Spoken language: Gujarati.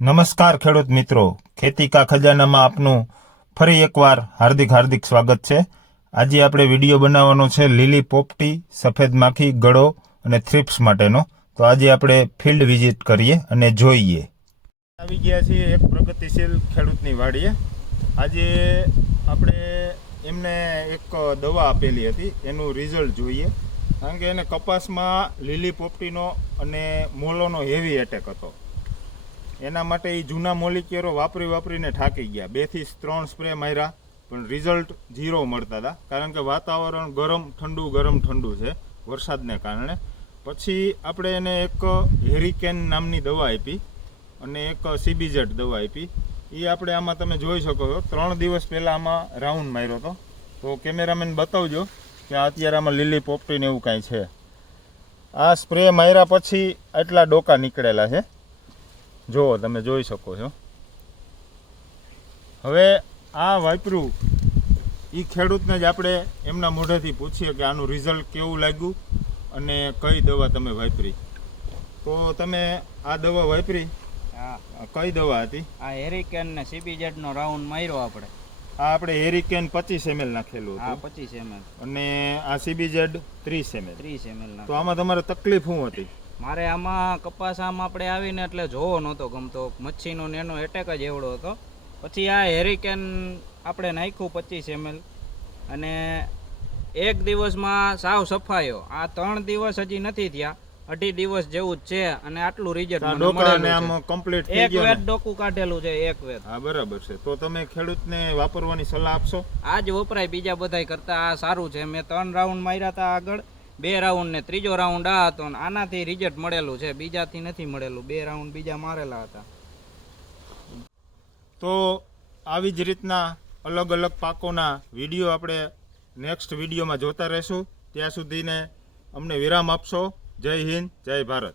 નમસ્કાર ખેડૂત મિત્રો, ખેતી કા ખજાનામાં આપનું ફરી એકવાર હાર્દિક સ્વાગત છે। આજે આપણે વિડીયો બનાવવાનો છે લીલી પોપટી, સફેદ માખી, ગળો અને થ્રિપ્સ માટેનો। તો આજે આપણે ફિલ્ડ વિઝિટ કરીએ અને જોઈએ। આવી ગયા છીએ એક પ્રગતિશીલ ખેડૂતની વાડીએ। આજે આપણે એમને એક દવા આપેલી હતી, એનું રિઝલ્ટ જોઈએ, કારણ કે એને કપાસમાં લીલી પોપટીનો અને મોલોનો હેવી એટેક હતો। એના માટે એ જૂના મોલિક્યુલો વાપરીને થાકી ગયા। 2 થી 3 સ્પ્રે માર્યા પણ રિઝલ્ટ 0 મળતા હતા, કારણ કે વાતાવરણ ગરમ ઠંડુ છે વરસાદને કારણે। પછી આપણે એને એક હેરિકેન નામની દવા આપી અને એક CBZ દવા આપી। એ આપણે આમાં તમે જોઈ શકો છો, 3 દિવસ પહેલાં આમાં રાઉન્ડ માર્યો હતો। તો કેમેરામેન બતાવજો કે અત્યારે આમાં લીલી પોપટીને એવું કાંઈ છે। આ સ્પ્રે માર્યા પછી આટલા ડોકા નીકળેલા છે, જો તમે જોઈ શકો છો। હવે આ વાપર્યું એ ખેડૂતને જ આપણે એમના મોઢેથી પૂછીએ કે આનું રિઝલ્ટ કેવું લાગ્યું અને કઈ દવા તમે વાપરી। તો તમે આ દવા વાપરી? કઈ દવા હતી? આ હેરિકેન ને CBZ નો રાઉન્ડ માર્યો આપણે। આ આપણે હેરિકેન 25 ml નાખેલું હતું। 25 ml અને આ CBZ 30 ml। 30 ml તો આમાં તમારે તકલીફ શું હતી? મારે આમાં કપાસ આપણે આવીને એટલે જોવો નહોતો ગમતો, મચ્છીનો ને એનો એટેક જ એવડો હતો। પછી આ હેરિકેન આપણે નાખ્યું 25 ml અને એક દિવસમાં સાવ સફાયો। આ 3 દિવસ હજી નથી થયા, 2.5 દિવસ જેવું જ છે અને આટલું રિઝલ્ટ મને મળેલું છે। એક વેદ ડોકું કાઢેલું છે, એક વેદ। હા, બરાબર છે। તો તમે ખેડૂતને વાપરવાની સલાહ આપશો? આ જ વપરાય, બીજા બધાય કરતા આ સારું છે। મેં 3 રાઉન્ડ માર્યા હતા આગળ, 2 રાઉન્ડ ને ત્રીજો રાઉન્ડ આ હતો ને આનાથી રિઝલ્ટ મળેલું છે, બીજાથી નથી મળેલું। 2 રાઉન્ડ બીજા મારેલા હતા। તો આવી જ રીતના અલગ અલગ પાકોના વિડીયો આપણે નેક્સ્ટ વિડીયોમાં જોતા રહેશું। ત્યાં સુધીને અમને વિરામ આપશો। જય હિન્દ, જય ભારત।